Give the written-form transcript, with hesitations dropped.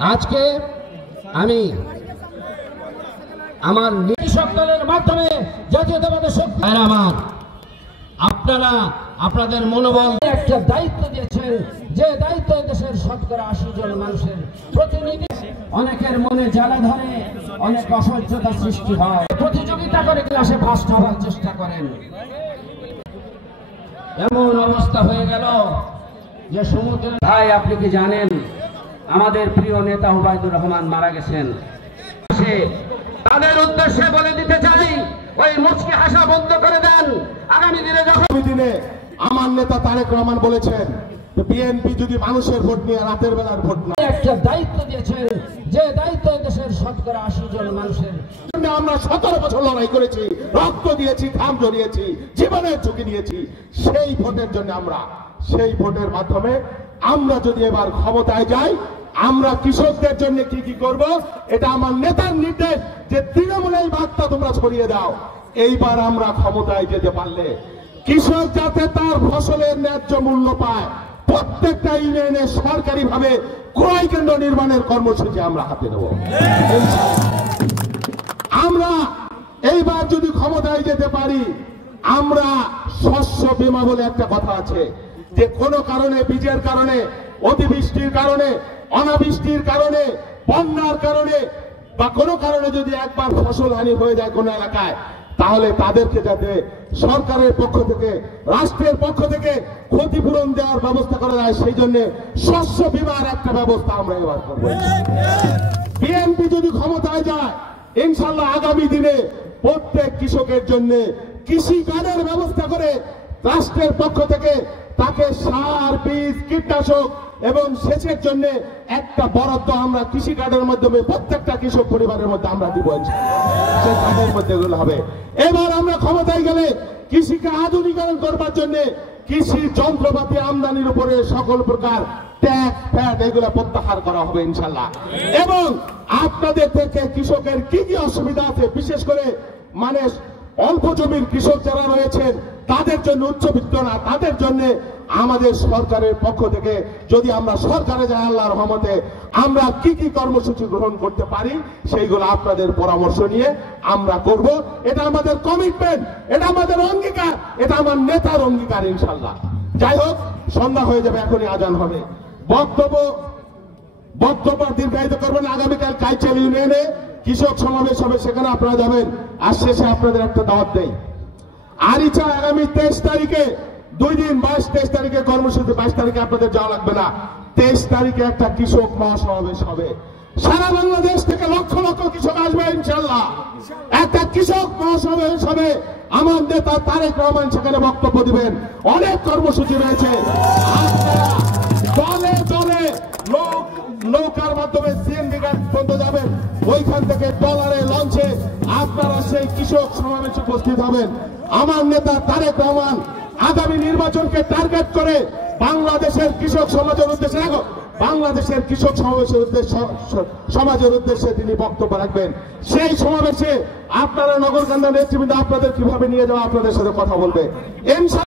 আজকে আমি আমার কৃষক দলের মাধ্যমে জাতীয়তাবাদী শক্তি আমার আপনারা আপনাদের মনোবল একটা দায়িত্ব দিয়েছেন, যে দায়িত্ব দেশের 80% জন মানুষের প্রতিনিধি। অনেকের মনে জ্বালা ধরে, অনেক অসহ্যতার সৃষ্টি হয়, প্রতিযোগিতা করে ক্লাসে ফার্স্ট হওয়ার চেষ্টা করেন। এমন অবস্থা হয়ে গেল যে সমুদ্রের ভাই, আপনি কি জানেন আমাদের প্রিয় নেতা ওবায়দুর রহমান মারা গেছেন? তাদের উদ্দেশ্যে বলে দিতে চাই, ওই মুচকি হাসা বন্ধ করে দেন। আগামী দিনে আমার নেতা তারেক রহমান বলেছেন, বিএনপি যদি মানুষের ভোট নিয়ে রাতের বেলার ভোট না, একটা দায়িত্ব দিয়েছেন, যে দায়িত্ব দেশের 80% জন মানুষের। আমরা 17 বছর লড়াই করেছি, রক্ত দিয়েছি, ঘাম ঝরিয়েছি, জীবনের ঝুঁকি নিয়েছি সেই ভোটের জন্য। সেই ভোটের মাধ্যমে আমরা যদি এবার ক্ষমতায় যাই, আমরা কৃষকদের জন্য কি কি করব, এটা আমার নেতার নির্দেশ যে তৃণমূলে এই বার্তা তোমরা ছড়িয়ে দাও। এইবার আমরা ক্ষমতায় যেতে পারলে কৃষক যাতে তার ফসলের ন্যায্য মূল্য পায়, প্রত্যেকটা ইউনিয়নে সরকারিভাবে ক্রয় কেন্দ্র নির্মাণের কর্মসূচি আমরা হাতে নেব। আমরা এইবার যদি ক্ষমতায় যেতে পারি, আমরা শস্য বীমা বলে একটা কথা আছে, যে কোনো কারণে, বীজের কারণে, অতিবৃষ্টির কারণে, অনাবৃষ্টির কারণে, বন্যার কারণে বা কোনো কারণে যদি একবার ফসল হানি হয়ে যায় কোনো এলাকায়, তাহলে তাদেরকে যাতে সরকারের পক্ষ থেকে, রাষ্ট্রের পক্ষ থেকে ক্ষতিপূরণ দেওয়ার ব্যবস্থা করা যায়, সেই জন্য শস্য বীমার একটা ব্যবস্থা আমরা এবার করব। বিএনপি যদি ক্ষমতায় যায়, ইনশাল্লাহ আগামী দিনে প্রত্যেক কৃষকের জন্য কৃষি কার্ডের ব্যবস্থা করে রাষ্ট্রের পক্ষ থেকে তাকে সার, বীজ, কীটনাশক এবং সেচের জন্য একটা বরাদ্দ আমরা কৃষি কার্ডের মাধ্যমে প্রত্যেকটা কৃষক পরিবারের মধ্যে আমরা দিব। সেই কার্ডের মধ্যে এগুলো হবে। এবার আমরা ক্ষমতায় গেলে কৃষিকে আধুনিকরণ করবার জন্য কৃষি যন্ত্রপাতি আমদানির উপরে সকল প্রকার ট্যাক্স, ফ্যাট এগুলো প্রত্যাহার করা হবে ইনশাল্লাহ। এবং আপনাদের থেকে কৃষকের কি কি অসুবিধা আছে, বিশেষ করে মানে অল্প জমির কৃষক যারা রয়েছেন তাদের জন্য, উচ্চবিত্ত না, তাদের জন্য আমাদের সরকারের পক্ষ থেকে যদি আমরা সরকারে যাই, আল্লাহর রহমতে আমরা কি কি কর্মসূচি গ্রহণ করতে পারি সেইগুলো আপনাদের পরামর্শ নিয়ে আমরা করব। এটা আমাদের কমিটমেন্ট, এটা আমাদের অঙ্গীকার, এটা আমার নেতার অঙ্গীকার ইনশাল্লাহ। যাই হোক, সন্ধ্যা হয়ে যাবে, এখনই আজান হবে। বক্তব্য দীর্ঘায়িত করবেন। আগামীকাল কাইচাল ইউনিয়নে কৃষক সমাবেশ হবে, সেখানে আপনারা যাবেন। আর শেষে আপনাদের একটা দাওয়াত দেই, আরিচা আগামী 23 তারিখে, 2 দিন 22-23 তারিখে কর্মসূচি। 22 তারিখে আপনাদের যাওয়া লাগবে না, 23 তারিখে একটা কৃষক মহাসমাবেশ হবে। সারা বাংলাদেশ থেকে লক্ষ লক্ষ কৃষক আসবে ইনশাল্লাহ। একটা কৃষক মহাসমাবেশ হবে, আমার নেতা তারেক রহমান সেখানে বক্তব্য দিবেন। অনেক কর্মসূচি রয়েছে। দলে দলে নৌকার মাধ্যমে সিএনজি ঘাট পর্যন্ত যাবেন, ওইখান থেকে ট্রলারে, লঞ্চে আপনারা সেই কৃষক সমাবেশে উপস্থিত হবেন। আমার নেতা তারেক রহমান আগামী নির্বাচনকে টার্গেট করে বাংলাদেশের কৃষক সমাজের উদ্দেশ্যে, বাংলাদেশের কৃষক সমাজের উদ্দেশ্যে তিনি বক্তব্য রাখবেন। সেই সমাবেশে আপনারা নগরকান্দা নেতৃবৃন্দ আপনাদের কিভাবে নিয়ে যাওয়া, আপনাদের সাথে কথা বলবে।